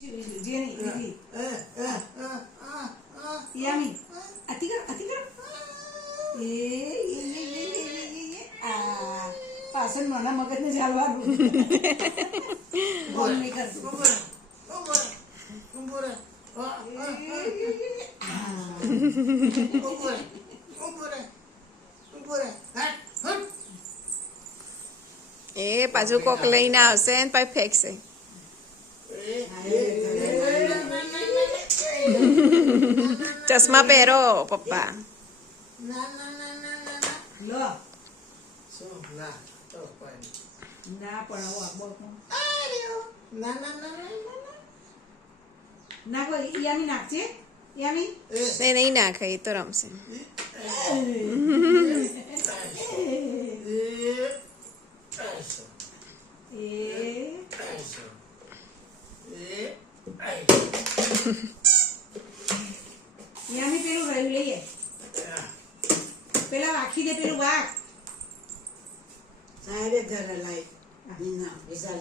Jenny, Yummy. Atika. પાછળ નાના મગજને ચાલવાનું બોલ નહીં કરતું એ પાછું કોક લઈને આવશે ને પછી ફેંકશે ચશ્મા પહેરો પપ્પા લો ના પણ ના કોઈ યામી નાખજે યામી નહીં નાખે એ તો રમશે યામી પેલું રહ્યું લઈએ પેલા રાખી દે પેલું વાઘ સાહેબે ઘરે લાઈ ના વિચાર